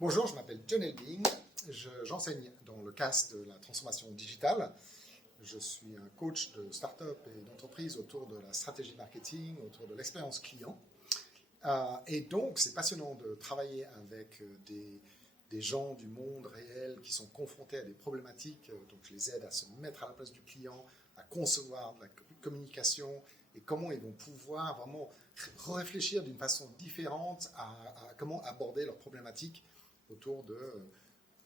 Bonjour, je m'appelle John Elbing, j'enseigne dans le CAS de la transformation digitale. Je suis un coach de start-up et d'entreprise autour de la stratégie marketing, autour de l'expérience client. Et donc, c'est passionnant de travailler avec des gens du monde réel qui sont confrontés à des problématiques. Donc, je les aide à se mettre à la place du client, à concevoir de la communication et comment ils vont pouvoir vraiment réfléchir d'une façon différente à comment aborder leurs problématiques autour de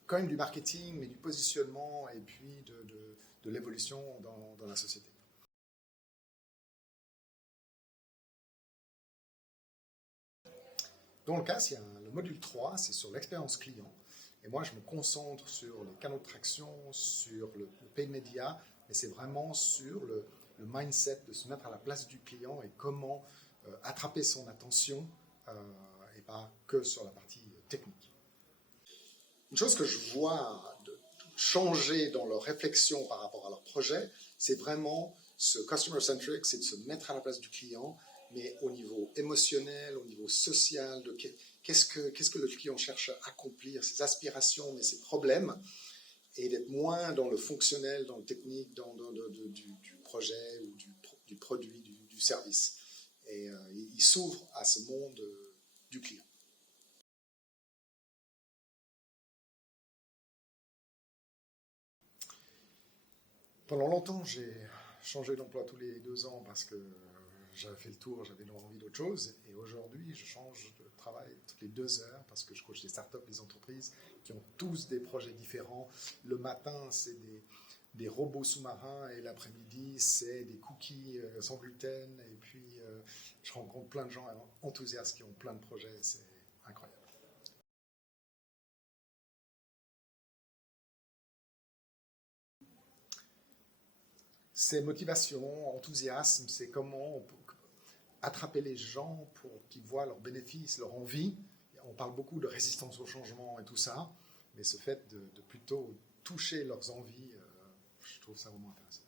quand même du marketing, mais du positionnement et puis de l'évolution dans la société. Dans le cas, il y a le module 3, c'est sur l'expérience client. Et moi, je me concentre sur les canaux de traction, sur le paid media, mais c'est vraiment sur le mindset de se mettre à la place du client et comment attraper son attention et pas que sur la partie technique. Une chose que je vois changer dans leur réflexion par rapport à leur projet, c'est vraiment ce customer-centric, c'est de se mettre à la place du client, mais au niveau émotionnel, au niveau social, de qu'est-ce que le client cherche à accomplir, ses aspirations, mais ses problèmes, et d'être moins dans le fonctionnel, dans le technique, du projet ou du produit, du service. Et il s'ouvre à ce monde du client. Pendant longtemps, j'ai changé d'emploi tous les 2 ans parce que j'avais fait le tour, j'avais envie d'autre chose. Et aujourd'hui, je change de travail toutes les 2 heures parce que je coach des startups, des entreprises qui ont tous des projets différents. Le matin, c'est des robots sous-marins et l'après-midi, c'est des cookies sans gluten. Et puis, je rencontre plein de gens enthousiastes qui ont plein de projets. C'est incroyable. C'est motivation, enthousiasme, c'est comment on peut attraper les gens pour qu'ils voient leurs bénéfices, leur envie. On parle beaucoup de résistance au changement et tout ça, mais ce fait de plutôt toucher leurs envies, je trouve ça vraiment intéressant.